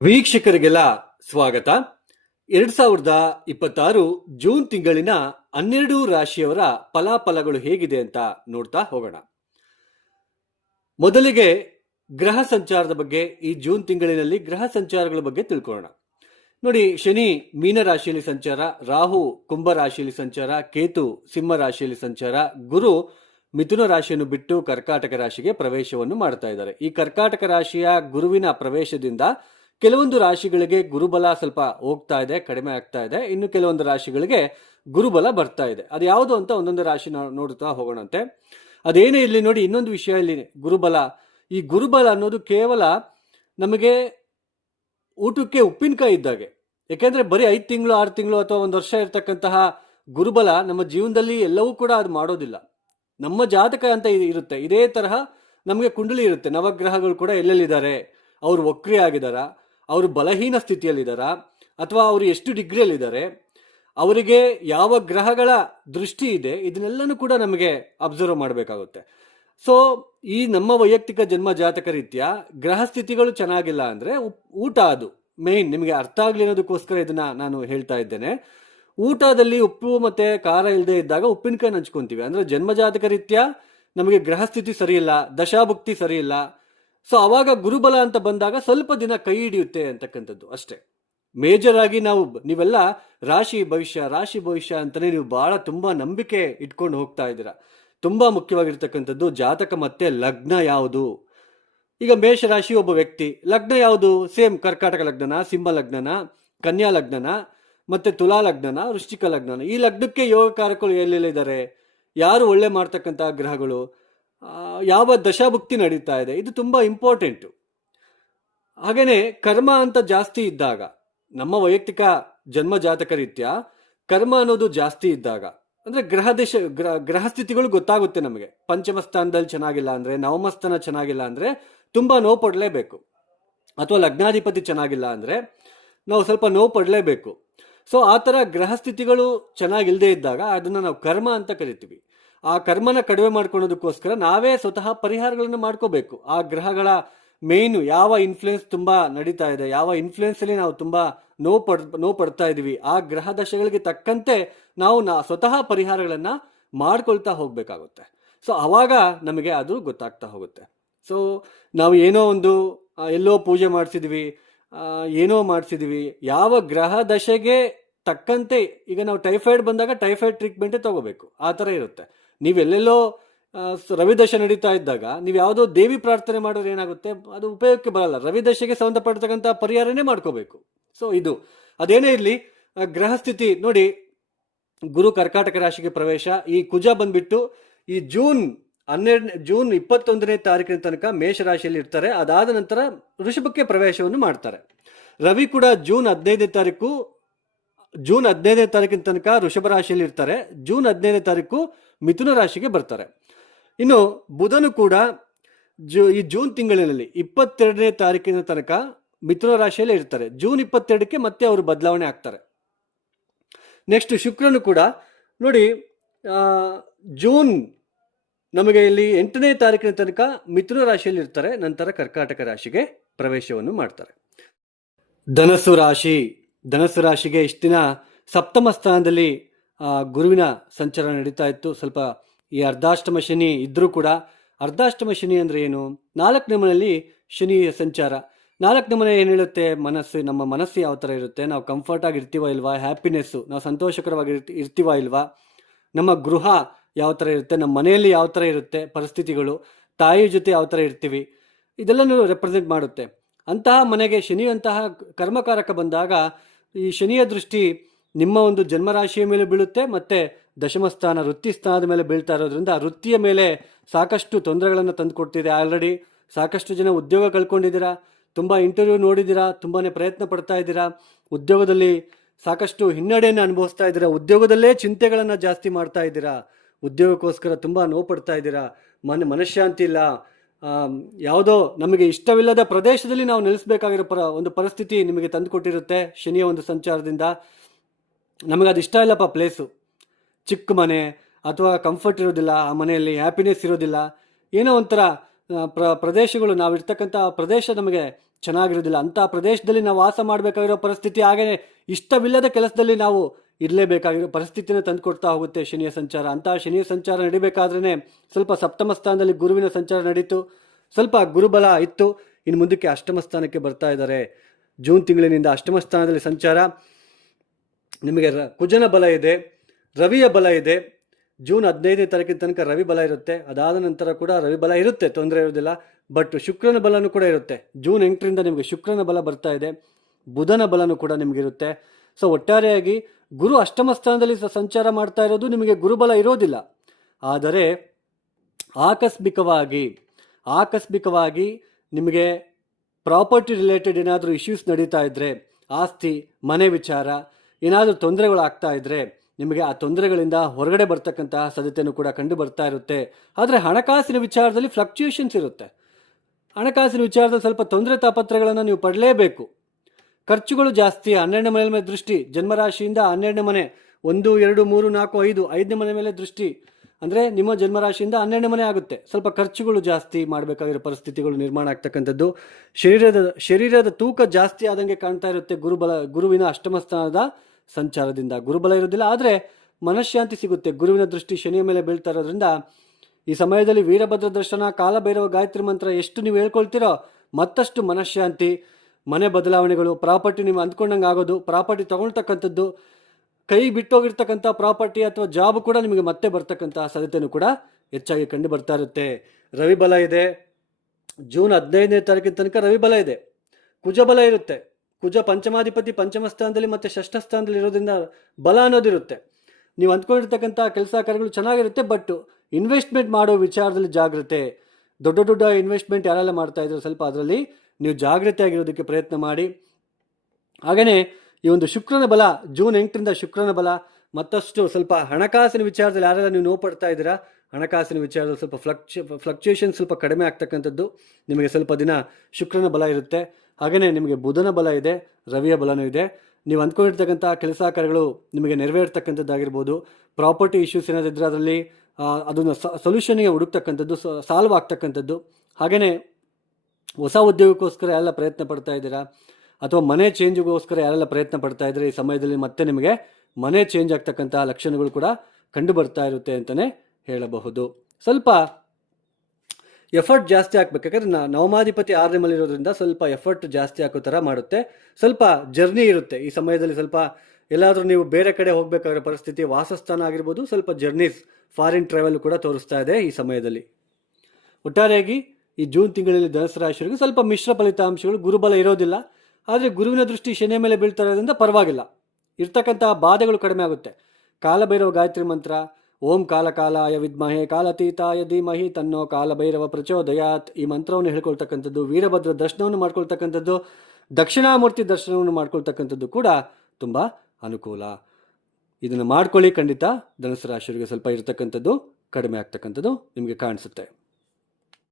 ವೀಕ್ಷಕರಿಗೆಲ್ಲ ಸ್ವಾಗತ. 2026 ಜೂನ್ ತಿಂಗಳಿನ 12 ರಾಶಿಯವರ ಫಲಾಫಲಗಳು ಹೇಗಿದೆ ಅಂತ ನೋಡ್ತಾ ಹೋಗೋಣ. ಮೊದಲಿಗೆ ಗ್ರಹ ಸಂಚಾರದ ಬಗ್ಗೆ, ಈ ಜೂನ್ ತಿಂಗಳಿನಲ್ಲಿ ಗ್ರಹ ಸಂಚಾರಗಳ ಬಗ್ಗೆ ತಿಳ್ಕೊಳ್ಳೋಣ. ನೋಡಿ, ಶನಿ ಮೀನ ರಾಶಿಯಲ್ಲಿ ಸಂಚಾರ, ರಾಹು ಕುಂಭ ರಾಶಿಯಲ್ಲಿ ಸಂಚಾರ, ಕೇತು ಸಿಂಹ ರಾಶಿಯಲ್ಲಿ ಸಂಚಾರ, ಗುರು ಮಿಥುನ ರಾಶಿಯನ್ನು ಬಿಟ್ಟು ಕರ್ಕಾಟಕ ರಾಶಿಗೆ ಪ್ರವೇಶವನ್ನು ಮಾಡ್ತಾ ಇದ್ದಾರೆ. ಈ ಕರ್ಕಾಟಕ ರಾಶಿಯ ಗುರುವಿನ ಪ್ರವೇಶದಿಂದ ಕೆಲವೊಂದು ರಾಶಿಗಳಿಗೆ ಗುರುಬಲ ಸ್ವಲ್ಪ ಹೋಗ್ತಾ ಇದೆ, ಕಡಿಮೆ ಆಗ್ತಾ ಇದೆ. ಇನ್ನು ಕೆಲವೊಂದು ರಾಶಿಗಳಿಗೆ ಗುರುಬಲ ಬರ್ತಾ ಇದೆ. ಅದು ಯಾವುದು ಅಂತ ಒಂದೊಂದು ರಾಶಿ ನೋಡ್ತಾ ಹೋಗೋಣಂತೆ. ಅದೇನೇ ಇಲ್ಲಿ ನೋಡಿ, ಇನ್ನೊಂದು ವಿಷಯ ಇಲ್ಲಿ ಗುರುಬಲ. ಈ ಗುರುಬಲ ಅನ್ನೋದು ಕೇವಲ ನಮಗೆ ಊಟಕ್ಕೆ ಉಪ್ಪಿನಕಾಯಿ ಇದ್ದಾಗೆ. ಯಾಕೆಂದ್ರೆ ಬರೀ 5 ತಿಂಗಳು 6 ತಿಂಗಳು ಅಥವಾ 1 ವರ್ಷ ಇರ್ತಕ್ಕಂತಹ ಗುರುಬಲ ನಮ್ಮ ಜೀವನದಲ್ಲಿ ಎಲ್ಲವೂ ಕೂಡ ಅದು ಮಾಡೋದಿಲ್ಲ. ನಮ್ಮ ಜಾತಕ ಅಂತ ಇರುತ್ತೆ. ಇದೇ ತರಹ ನಮಗೆ ಕುಂಡಲಿ ಇರುತ್ತೆ. ನವಗ್ರಹಗಳು ಕೂಡ ಎಲ್ಲೆಲ್ಲಿದ್ದಾರೆ, ಅವರು ವಕ್ರಿ ಆಗಿದಾರ, ಅವರು ಬಲಹೀನ ಸ್ಥಿತಿಯಲ್ಲಿದ್ದಾರಾ, ಅಥವಾ ಅವರು ಎಷ್ಟು ಡಿಗ್ರಿಯಲ್ಲಿದ್ದಾರೆ, ಅವರಿಗೆ ಯಾವ ಗ್ರಹಗಳ ದೃಷ್ಟಿ ಇದೆ, ಇದನ್ನೆಲ್ಲನೂ ಕೂಡ ನಮಗೆ ಅಬ್ಸರ್ವ್ ಮಾಡಬೇಕಾಗುತ್ತೆ. ಸೊ ಈ ನಮ್ಮ ವೈಯಕ್ತಿಕ ಜನ್ಮ ಜಾತಕ ರೀತ್ಯ ಗ್ರಹ ಸ್ಥಿತಿಗಳು ಚೆನ್ನಾಗಿಲ್ಲ ಅಂದ್ರೆ ಊಟ, ಅದು ಮೇನ್ ನಿಮಗೆ ಅರ್ಥ ಆಗ್ಲಿ ಅನ್ನೋದಕ್ಕೋಸ್ಕರ ಇದನ್ನ ನಾನು ಹೇಳ್ತಾ ಇದ್ದೇನೆ. ಊಟದಲ್ಲಿ ಉಪ್ಪು ಮತ್ತೆ ಖಾರ ಇಲ್ಲದೆ ಇದ್ದಾಗ ಉಪ್ಪಿನಕಾಯಿ ಹಂಚ್ಕೊಂತೀವಿ ಅಂದ್ರೆ ಜನ್ಮ ಜಾತಕ ರೀತ್ಯ ನಮಗೆ ಗ್ರಹ ಸ್ಥಿತಿ ಸರಿ ಇಲ್ಲ, ದಶಾಭುಕ್ತಿ ಸರಿ ಇಲ್ಲ. ಸೊ ಅವಾಗ ಗುರುಬಲ ಅಂತ ಬಂದಾಗ ಸ್ವಲ್ಪ ದಿನ ಕೈ ಹಿಡಿಯುತ್ತೆ ಅಂತಕ್ಕಂಥದ್ದು ಅಷ್ಟೇ. ಮೇಜರ್ ಆಗಿ ನೀವೆಲ್ಲ ರಾಶಿ ಭವಿಷ್ಯ ಅಂತಾನೆ ನೀವು ಬಹಳ ತುಂಬಾ ನಂಬಿಕೆ ಇಟ್ಕೊಂಡು ಹೋಗ್ತಾ ಇದ್ದೀರಾ. ತುಂಬಾ ಮುಖ್ಯವಾಗಿರ್ತಕ್ಕಂಥದ್ದು ಜಾತಕ ಮತ್ತೆ ಲಗ್ನ ಯಾವುದು. ಈಗ ಮೇಷರಾಶಿ ಒಬ್ಬ ವ್ಯಕ್ತಿ, ಲಗ್ನ ಯಾವುದು? ಸೇಮ್ ಕರ್ಕಾಟಕ ಲಗ್ನನ, ಸಿಂಹ ಲಗ್ನನ, ಕನ್ಯಾ ಲಗ್ನನ, ಮತ್ತೆ ತುಲಾ ಲಗ್ನನ, ವೃಶ್ಚಿಕ ಲಗ್ನನ. ಈ ಲಗ್ನಕ್ಕೆ ಯೋಗಕಾರಕಗಳು ಎಲ್ಲೆಲ್ಲಿದ್ದಾರೆ, ಯಾರು ಒಳ್ಳೆ ಮಾಡ್ತಕ್ಕಂತಹ ಗ್ರಹಗಳು, ಯಾವ ದಶಾಭುಕ್ತಿ ನಡೀತಾ ಇದೆ, ಇದು ತುಂಬಾ ಇಂಪಾರ್ಟೆಂಟು. ಹಾಗೇನೆ ಕರ್ಮ ಅಂತ ಜಾಸ್ತಿ ಇದ್ದಾಗ, ನಮ್ಮ ವೈಯಕ್ತಿಕ ಜನ್ಮ ಜಾತಕ ರೀತ್ಯ ಕರ್ಮ ಅನ್ನೋದು ಜಾಸ್ತಿ ಇದ್ದಾಗ ಅಂದ್ರೆ ಗ್ರಹ ಸ್ಥಿತಿಗಳು ಗೊತ್ತಾಗುತ್ತೆ ನಮಗೆ. ಪಂಚಮ ಸ್ಥಾನದಲ್ಲಿ ಚೆನ್ನಾಗಿಲ್ಲ ಅಂದ್ರೆ, ನವಮ ಸ್ಥಾನ ಚೆನ್ನಾಗಿಲ್ಲ ಅಂದ್ರೆ ತುಂಬಾ ನೋವು ಪಡಲೇಬೇಕು. ಅಥವಾ ಲಗ್ನಾಧಿಪತಿ ಚೆನ್ನಾಗಿಲ್ಲ ಅಂದ್ರೆ ನಾವು ಸ್ವಲ್ಪ ನೋವು ಪಡಲೇಬೇಕು. ಸೊ ಆ ತರ ಗ್ರಹ ಸ್ಥಿತಿಗಳು ಚೆನ್ನಾಗಿಲ್ಲದೆ ಇದ್ದಾಗ ಅದನ್ನ ನಾವು ಕರ್ಮ ಅಂತ ಕರಿತೀವಿ. ಆ ಕರ್ಮನ ಕಡಿಮೆ ಮಾಡ್ಕೊಳ್ಳೋದಕ್ಕೋಸ್ಕರ ನಾವೇ ಸ್ವತಃ ಪರಿಹಾರಗಳನ್ನು ಮಾಡ್ಕೋಬೇಕು. ಆ ಗ್ರಹಗಳ ಮೇನ್ ಯಾವ ಇನ್ಫ್ಲುಯೆನ್ಸ್ ತುಂಬಾ ನಡೀತಾ ಇದೆ, ಯಾವ ಇನ್ಫ್ಲುಯೆನ್ಸ್ ಅಲ್ಲಿ ನಾವು ತುಂಬಾ ನೋವು ಪಡ್ತಾ ಇದೀವಿ, ಆ ಗ್ರಹ ದಶೆಗಳಿಗೆ ತಕ್ಕಂತೆ ನಾವು ಸ್ವತಃ ಪರಿಹಾರಗಳನ್ನ ಮಾಡ್ಕೊಳ್ತಾ ಹೋಗ್ಬೇಕಾಗುತ್ತೆ. ಸೊ ಅವಾಗ ನಮಗೆ ಅದು ಗೊತ್ತಾಗ್ತಾ ಹೋಗುತ್ತೆ. ಸೊ ನಾವು ಏನೋ ಒಂದು ಎಲ್ಲೋ ಪೂಜೆ ಮಾಡಿಸಿದ್ವಿ, ಏನೋ ಮಾಡಿಸಿದ್ವಿ, ಯಾವ ಗ್ರಹ ದಶೆಗೆ ತಕ್ಕಂತೆ. ಈಗ ನಾವು ಟೈಫಾಯ್ಡ್ ಬಂದಾಗ ಟೈಫಾಯ್ಡ್ ಟ್ರೀಟ್ಮೆಂಟೇ ತಗೋಬೇಕು, ಆ ಥರ ಇರುತ್ತೆ. ನೀವೆಲ್ಲೆಲ್ಲೋ ರವಿದಶೆ ನಡೀತಾ ಇದ್ದಾಗ ನೀವು ಯಾವುದೋ ದೇವಿ ಪ್ರಾರ್ಥನೆ ಮಾಡಿದ್ರೆ ಏನಾಗುತ್ತೆ, ಅದು ಉಪಯೋಗಕ್ಕೆ ಬರಲ್ಲ. ರವಿದಶೆಗೆ ಸಂಬಂಧಪಡ್ತಕ್ಕಂಥ ಪರಿಹಾರನೇ ಮಾಡ್ಕೋಬೇಕು. ಸೊ ಇದು ಅದೇನೇ ಇರಲಿ, ಗ್ರಹ ಸ್ಥಿತಿ ನೋಡಿ, ಗುರು ಕರ್ಕಾಟಕ ರಾಶಿಗೆ ಪ್ರವೇಶ. ಈ ಕುಜ ಬಂದ್ಬಿಟ್ಟು ಈ ಜೂನ್ 21ನೇ ತಾರೀಕಿನ ತನಕ ಮೇಷರಾಶಿಯಲ್ಲಿ ಇರ್ತಾರೆ. ಅದಾದ ನಂತರ ವೃಷಭಕ್ಕೆ ಪ್ರವೇಶವನ್ನು ಮಾಡ್ತಾರೆ. ರವಿ ಕೂಡ ಜೂನ್ 15ನೇ ತಾರೀಕಿನ ತನಕ ವೃಷಭ ರಾಶಿಯಲ್ಲಿ ಇರ್ತಾರೆ. ಜೂನ್ 15ನೇ ತಾರೀಕು ಮಿಥುನ ರಾಶಿಗೆ ಬರ್ತಾರೆ. ಇನ್ನು ಬುಧನು ಕೂಡ ಈ ಜೂನ್ ತಿಂಗಳಿನಲ್ಲಿ 22ನೇ ತಾರೀಕಿನ ತನಕ ಮಿಥುನ ರಾಶಿಯಲ್ಲೇ ಇರ್ತಾರೆ. ಜೂನ್ 22ಕ್ಕೆ ಮತ್ತೆ ಅವರು ಬದಲಾವಣೆ ಆಗ್ತಾರೆ. ನೆಕ್ಸ್ಟ್ ಶುಕ್ರನು ಕೂಡ ನೋಡಿ, ಜೂನ್ ನಮಗೆ ಇಲ್ಲಿ 8ನೇ ತಾರೀಕಿನ ತನಕ ಮಿಥುನ ರಾಶಿಯಲ್ಲಿ ಇರ್ತಾರೆ. ನಂತರ ಕರ್ಕಾಟಕ ರಾಶಿಗೆ ಪ್ರವೇಶವನ್ನು ಮಾಡ್ತಾರೆ. ಧನಸ್ಸು ರಾಶಿಗೆ ಇಷ್ಟು ದಿನ ಸಪ್ತಮ ಸ್ಥಾನದಲ್ಲಿ ಗುರುವಿನ ಸಂಚಾರ ನಡೀತಾ ಇತ್ತು. ಸ್ವಲ್ಪ ಈ ಅರ್ಧಾಷ್ಟಮ ಶನಿ ಇದ್ರೂ ಕೂಡ, ಅರ್ಧಾಷ್ಟಮ ಶನಿ ಅಂದ್ರೆ ಏನು, 4ನೇ ಮನೆಯಲ್ಲಿ ಶನಿಯ ಸಂಚಾರ. 4ನೇ ಮನೆ ಏನು ಹೇಳುತ್ತೆ, ನಮ್ಮ ಮನಸ್ಸು ಯಾವ ಥರ ಇರುತ್ತೆ, ನಾವು ಕಂಫರ್ಟ್ ಆಗಿ ಇರ್ತೀವ ಇಲ್ವಾ, ಹ್ಯಾಪಿನೆಸ್ಸು, ನಾವು ಸಂತೋಷಕರವಾಗಿ ಇರ್ತೀವ ಇಲ್ವಾ, ನಮ್ಮ ಗೃಹ ಯಾವ ಥರ ಇರುತ್ತೆ, ನಮ್ಮ ಮನೆಯಲ್ಲಿ ಯಾವ ಥರ ಇರುತ್ತೆ ಪರಿಸ್ಥಿತಿಗಳು, ತಾಯಿ ಜೊತೆ ಯಾವ ಥರ ಇರ್ತೀವಿ, ಇದೆಲ್ಲನೂ ರೆಪ್ರೆಸೆಂಟ್ ಮಾಡುತ್ತೆ. ಅಂತಹ ಮನೆಗೆ ಶನಿಯಂತಹ ಕರ್ಮಕಾರಕ ಬಂದಾಗ ಈ ಶನಿಯ ದೃಷ್ಟಿ ನಿಮ್ಮ ಒಂದು ಜನ್ಮರಾಶಿಯ ಮೇಲೆ ಬೀಳುತ್ತೆ, ಮತ್ತೆ ದಶಮ ಸ್ಥಾನ ವೃತ್ತಿ ಸ್ಥಾನದ ಮೇಲೆ ಬೀಳ್ತಾ ಇರೋದ್ರಿಂದ ವೃತ್ತಿಯ ಮೇಲೆ ಸಾಕಷ್ಟು ತೊಂದರೆಗಳನ್ನು ತಂದು ಕೊಡ್ತಿದೆ. ಆಲ್ರೆಡಿ ಸಾಕಷ್ಟು ಜನ ಉದ್ಯೋಗ ಕಳ್ಕೊಂಡಿದ್ದೀರಾ, ತುಂಬ ಇಂಟರ್ವ್ಯೂ ನೋಡಿದ್ದೀರಾ, ತುಂಬಾ ಪ್ರಯತ್ನ ಪಡ್ತಾ ಇದ್ದೀರಾ, ಉದ್ಯೋಗದಲ್ಲಿ ಸಾಕಷ್ಟು ಹಿನ್ನಡೆಯನ್ನು ಅನುಭವಿಸ್ತಾ ಇದ್ದೀರಾ, ಉದ್ಯೋಗದಲ್ಲೇ ಚಿಂತೆಗಳನ್ನು ಜಾಸ್ತಿ ಮಾಡ್ತಾ ಇದ್ದೀರಾ, ಉದ್ಯೋಗಕ್ಕೋಸ್ಕರ ತುಂಬ ನೋವು ಪಡ್ತಾ ಇದ್ದೀರಾ, ಮನಃಶಾಂತಿ ಇಲ್ಲ, ಯಾವುದೋ ನಮಗೆ ಇಷ್ಟವಿಲ್ಲದ ಪ್ರದೇಶದಲ್ಲಿ ನಾವು ನೆಲೆಸಬೇಕಾಗಿರೋ ಒಂದು ಪರಿಸ್ಥಿತಿ ನಿಮಗೆ ತಂದು ಕೊಟ್ಟಿರುತ್ತೆ ಶನಿಯ ಒಂದು ಸಂಚಾರದಿಂದ. ನಮಗದು ಇಷ್ಟ ಇಲ್ಲಪ್ಪ, ಪ್ಲೇಸು ಚಿಕ್ಕ ಮನೆ ಅಥವಾ ಕಂಫರ್ಟ್ ಇರೋದಿಲ್ಲ, ಆ ಮನೆಯಲ್ಲಿ ಹ್ಯಾಪಿನೆಸ್ ಇರೋದಿಲ್ಲ, ಏನೋ ಒಂಥರ ಪ್ರದೇಶಗಳು, ನಾವಿರ್ತಕ್ಕಂಥ ಪ್ರದೇಶ ನಮಗೆ ಚೆನ್ನಾಗಿರೋದಿಲ್ಲ. ಅಂಥ ಪ್ರದೇಶದಲ್ಲಿ ನಾವು ವಾಸ ಮಾಡಬೇಕಾಗಿರೋ ಪರಿಸ್ಥಿತಿ, ಹಾಗೆಯೇ ಇಷ್ಟವಿಲ್ಲದ ಕೆಲಸದಲ್ಲಿ ನಾವು ಇರಲೇಬೇಕಾಗಿರೋ ಪರಿಸ್ಥಿತಿನ ತಂದುಕೊಡ್ತಾ ಹೋಗುತ್ತೆ ಶನಿಯ ಸಂಚಾರ. ಅಂತಹ ಶನಿಯ ಸಂಚಾರ ನಡಿಬೇಕಾದ್ರೇ ಸ್ವಲ್ಪ ಸಪ್ತಮ ಸ್ಥಾನದಲ್ಲಿ ಗುರುವಿನ ಸಂಚಾರ ನಡೀತು, ಸ್ವಲ್ಪ ಗುರುಬಲ ಇತ್ತು. ಇನ್ನು ಮುಂದಕ್ಕೆ ಅಷ್ಟಮ ಸ್ಥಾನಕ್ಕೆ ಬರ್ತಾ ಇದ್ದಾರೆ. ಜೂನ್ ತಿಂಗಳಿನಿಂದ ಅಷ್ಟಮ ಸ್ಥಾನದಲ್ಲಿ ಸಂಚಾರ. ನಿಮಗೆ ಕುಜನ ಬಲ ಇದೆ, ರವಿಯ ಬಲ ಇದೆ. ಜೂನ್ 15ನೇ ತಾರೀಕಿನ ತನಕ ರವಿ ಬಲ ಇರುತ್ತೆ. ಅದಾದ ನಂತರ ಕೂಡ ರವಿ ಬಲ ಇರುತ್ತೆ, ತೊಂದರೆ ಇರೋದಿಲ್ಲ. ಬಟ್ ಶುಕ್ರನ ಬಲನೂ ಕೂಡ ಇರುತ್ತೆ. ಜೂನ್ 8ರಿಂದ ನಿಮಗೆ ಶುಕ್ರನ ಬಲ ಬರ್ತಾ ಇದೆ, ಬುಧನ ಬಲನೂ ಕೂಡ ನಿಮಗಿರುತ್ತೆ. ಸೊ ಒಟ್ಟಾರೆಯಾಗಿ ಗುರು ಅಷ್ಟಮ ಸ್ಥಾನದಲ್ಲಿ ಸಂಚಾರ ಮಾಡ್ತಾ ಇರೋದು ನಿಮಗೆ ಗುರುಬಲ ಇರೋದಿಲ್ಲ. ಆದರೆ ಆಕಸ್ಮಿಕವಾಗಿ ನಿಮಗೆ ಪ್ರಾಪರ್ಟಿ ರಿಲೇಟೆಡ್ ಏನಾದರೂ ಇಶ್ಯೂಸ್ ನಡೀತಾ ಇದ್ದರೆ, ಆಸ್ತಿ ಮನೆ ವಿಚಾರ ಏನಾದರೂ ತೊಂದರೆಗಳು ಆಗ್ತಾ ಇದ್ದರೆ, ನಿಮಗೆ ಆ ತೊಂದರೆಗಳಿಂದ ಹೊರಗಡೆ ಬರ್ತಕ್ಕಂತಹ ಸಾಧ್ಯತೆಯೂ ಕೂಡ ಕಂಡು ಬರ್ತಾ ಇರುತ್ತೆ. ಆದರೆ ಹಣಕಾಸಿನ ವಿಚಾರದಲ್ಲಿ ಫ್ಲಕ್ಚುಯೇಷನ್ಸ್ ಇರುತ್ತೆ. ಹಣಕಾಸಿನ ವಿಚಾರದಲ್ಲಿ ಸ್ವಲ್ಪ ತೊಂದರೆ ತಾಪತ್ರಗಳನ್ನು ನೀವು ಪಡಲೇಬೇಕು. ಖರ್ಚುಗಳು ಜಾಸ್ತಿ. 12ನೇ ಮನೆ ಮೇಲೆ ದೃಷ್ಟಿ, ಜನ್ಮರಾಶಿಯಿಂದ 12ನೇ ಮನೆ, 1, 2, 3, 4, 5, 5ನೇ ಮನೆ ಮೇಲೆ ದೃಷ್ಟಿ ಅಂದರೆ ನಿಮ್ಮ ಜನ್ಮರಾಶಿಯಿಂದ 12ನೇ ಮನೆ ಆಗುತ್ತೆ. ಸ್ವಲ್ಪ ಖರ್ಚುಗಳು ಜಾಸ್ತಿ ಮಾಡಬೇಕಾಗಿರೋ ಪರಿಸ್ಥಿತಿಗಳು ನಿರ್ಮಾಣ ಆಗ್ತಕ್ಕಂಥದ್ದು. ಶರೀರದ ತೂಕ ಜಾಸ್ತಿ ಆದಂಗೆ ಕಾಣ್ತಾ ಇರುತ್ತೆ ಗುರುವಿನ ಅಷ್ಟಮ ಸ್ಥಾನದ ಸಂಚಾರದಿಂದ. ಗುರುಬಲ ಇರೋದಿಲ್ಲ, ಆದರೆ ಮನಃಶಾಂತಿ ಸಿಗುತ್ತೆ. ಗುರುವಿನ ದೃಷ್ಟಿ ಶನಿಯ ಮೇಲೆ ಬೀಳ್ತಾ ಇರೋದ್ರಿಂದ ಈ ಸಮಯದಲ್ಲಿ ವೀರಭದ್ರ ದರ್ಶನ, ಕಾಲಭೈರವ ಗಾಯತ್ರಿ ಮಂತ್ರ ಎಷ್ಟು ನೀವು ಹೇಳ್ಕೊಳ್ತೀರೋ ಮತ್ತಷ್ಟು ಮನಃಶಾಂತಿ, ಮನೆ ಬದಲಾವಣೆಗಳು, ಪ್ರಾಪರ್ಟಿ ನೀವು ಅಂದ್ಕೊಂಡಂಗೆ ಆಗೋದು, ಪ್ರಾಪರ್ಟಿ ತಗೊಳ್ತಕ್ಕಂಥದ್ದು, ಕೈ ಬಿಟ್ಟೋಗಿರ್ತಕ್ಕಂಥ ಪ್ರಾಪರ್ಟಿ ಅಥವಾ ಜಾಬ್ ಕೂಡ ನಿಮಗೆ ಮತ್ತೆ ಬರ್ತಕ್ಕಂಥ ಸಾಧ್ಯತೆಯೂ ಕೂಡ ಹೆಚ್ಚಾಗಿ ಕಂಡು ಬರ್ತಾ ಇರುತ್ತೆ. ರವಿ ಬಲ ಇದೆ. ಜೂನ್ 15ನೇ ತಾರೀಕಿನ ತನಕ ರವಿ ಬಲ ಇದೆ. ಕುಜ ಬಲ ಇರುತ್ತೆ. ಕುಜ ಪಂಚಮಾಧಿಪತಿ ಪಂಚಮ ಸ್ಥಾನದಲ್ಲಿ ಮತ್ತು ಷಷ್ಠ ಸ್ಥಾನದಲ್ಲಿ ಇರೋದ್ರಿಂದ ಬಲ ಅನ್ನೋದಿರುತ್ತೆ. ನೀವು ಅಂದ್ಕೊಂಡಿರ್ತಕ್ಕಂಥ ಕೆಲಸ ಕಾರ್ಯಗಳು ಚೆನ್ನಾಗಿರುತ್ತೆ. ಬಟ್ ಇನ್ವೆಸ್ಟ್ಮೆಂಟ್ ಮಾಡೋ ವಿಚಾರದಲ್ಲಿ ಜಾಗ್ರತೆ. ದೊಡ್ಡ ಇನ್ವೆಸ್ಟ್ಮೆಂಟ್ ಯಾರೆಲ್ಲ ಮಾಡ್ತಾ ಇದ್ರು ಸ್ವಲ್ಪ ಅದರಲ್ಲಿ ನೀವು ಜಾಗ್ರತೆಯಾಗಿರೋದಕ್ಕೆ ಪ್ರಯತ್ನ ಮಾಡಿ. ಹಾಗೆಯೇ ಈ ಒಂದು ಶುಕ್ರನ ಬಲ, ಜೂನ್ 8ರಿಂದ ಶುಕ್ರನ ಬಲ ಮತ್ತಷ್ಟು ಸ್ವಲ್ಪ ಹಣಕಾಸಿನ ವಿಚಾರದಲ್ಲಿ ಯಾರೆಲ್ಲ ನೀವು ನೋವು ಪಡ್ತಾ ಇದ್ದೀರಾ, ಹಣಕಾಸಿನ ವಿಚಾರದಲ್ಲಿ ಸ್ವಲ್ಪ ಫ್ಲಕ್ಚುಯೇಷನ್ ಸ್ವಲ್ಪ ಕಡಿಮೆ ಆಗ್ತಕ್ಕಂಥದ್ದು. ನಿಮಗೆ ಸ್ವಲ್ಪ ದಿನ ಶುಕ್ರನ ಬಲ ಇರುತ್ತೆ. ಹಾಗೆಯೇ ನಿಮಗೆ ಬುಧನ ಬಲ ಇದೆ, ರವಿಯ ಬಲನೂ ಇದೆ. ನೀವು ಅಂದ್ಕೊಂಡಿರ್ತಕ್ಕಂಥ ಕೆಲಸ ಕಾರ್ಯಗಳು ನಿಮಗೆ ನೆರವೇರ್ತಕ್ಕಂಥದ್ದಾಗಿರ್ಬೋದು. ಪ್ರಾಪರ್ಟಿ ಇಶ್ಯೂಸ್ ಏನಾದಿದ್ರೆ ಅದರಲ್ಲಿ ಅದನ್ನು ಸೊಲ್ಯೂಷನ್ಗೆ ಹುಡುಕ್ತಕ್ಕಂಥದ್ದು, ಸಾಲ್ವ್ ಆಗ್ತಕ್ಕಂಥದ್ದು. ಹಾಗೆಯೇ ಹೊಸ ಉದ್ಯೋಗಕ್ಕೋಸ್ಕರ ಯಾರೆಲ್ಲ ಪ್ರಯತ್ನ ಪಡ್ತಾ ಇದ್ದೀರಾ ಅಥವಾ ಮನೆ ಚೇಂಜ್ಗೋಸ್ಕರ ಯಾರೆಲ್ಲ ಪ್ರಯತ್ನ ಪಡ್ತಾ ಇದ್ರೆ ಈ ಸಮಯದಲ್ಲಿ ಮತ್ತೆ ನಿಮಗೆ ಮನೆ ಚೇಂಜ್ ಆಗ್ತಕ್ಕಂಥ ಲಕ್ಷಣಗಳು ಕೂಡ ಕಂಡು ಬರ್ತಾ ಇರುತ್ತೆ ಅಂತಲೇ ಹೇಳಬಹುದು. ಸ್ವಲ್ಪ ಎಫರ್ಟ್ ಜಾಸ್ತಿ ಹಾಕ್ಬೇಕು. ಯಾಕಂದರೆ ನವಮಾಧಿಪತಿ 6ನೇ ಮನೆ ಇರೋದ್ರಿಂದ ಸ್ವಲ್ಪ ಎಫರ್ಟ್ ಜಾಸ್ತಿ ಹಾಕೋ ಥರ ಮಾಡುತ್ತೆ. ಸ್ವಲ್ಪ ಜರ್ನಿ ಇರುತ್ತೆ ಈ ಸಮಯದಲ್ಲಿ. ಸ್ವಲ್ಪ ಎಲ್ಲಾದರೂ ನೀವು ಬೇರೆ ಕಡೆ ಹೋಗಬೇಕಾಗಿರೋ ಪರಿಸ್ಥಿತಿ, ವಾಸಸ್ಥಾನ ಆಗಿರ್ಬೋದು, ಸ್ವಲ್ಪ ಜರ್ನೀಸ್, ಫಾರಿನ್ ಟ್ರಾವೆಲ್ ಕೂಡ ತೋರಿಸ್ತಾ ಇದೆ ಈ ಸಮಯದಲ್ಲಿ. ಒಟ್ಟಾರೆಯಾಗಿ ಈ ಜೂನ್ ತಿಂಗಳಲ್ಲಿ ಧನುಸು ರಾಶಿಯವರಿಗೆ ಸ್ವಲ್ಪ ಮಿಶ್ರ ಫಲಿತಾಂಶಗಳು. ಗುರುಬಲ ಇರೋದಿಲ್ಲ, ಆದರೆ ಗುರುವಿನ ದೃಷ್ಟಿ ಶನಿಯ ಮೇಲೆ ಬೀಳ್ತಾ ಇರೋದ್ರಿಂದ ಪರವಾಗಿಲ್ಲ. ಇರ್ತಕ್ಕಂಥ ಬಾಧೆಗಳು ಕಡಿಮೆ ಆಗುತ್ತೆ. ಕಾಲಭೈರವ ಗಾಯತ್ರಿ ಮಂತ್ರ, ಓಂ ಕಾಲಕಾಲಾಯ ವಿದ್ಮಹೇ ಕಾಲತೀತಾಯ ಧೀಮಹಿ ತನ್ನೋ ಕಾಲಭೈರವ ಪ್ರಚೋದಯಾತ್, ಈ ಮಂತ್ರವನ್ನು ಹೇಳ್ಕೊಳ್ತಕ್ಕಂಥದ್ದು, ವೀರಭದ್ರ ದರ್ಶನವನ್ನು ಮಾಡ್ಕೊಳ್ತಕ್ಕಂಥದ್ದು, ದಕ್ಷಿಣಾಮೂರ್ತಿ ದರ್ಶನವನ್ನು ಮಾಡ್ಕೊಳ್ತಕ್ಕಂಥದ್ದು ಕೂಡ ತುಂಬ ಅನುಕೂಲ. ಇದನ್ನು ಮಾಡ್ಕೊಳ್ಳಿ. ಖಂಡಿತ ಧನುಸು ರಾಶಿಯವರಿಗೆ ಸ್ವಲ್ಪ ಇರತಕ್ಕಂಥದ್ದು ಕಡಿಮೆ ಆಗ್ತಕ್ಕಂಥದ್ದು ನಿಮಗೆ ಕಾಣಿಸುತ್ತೆ.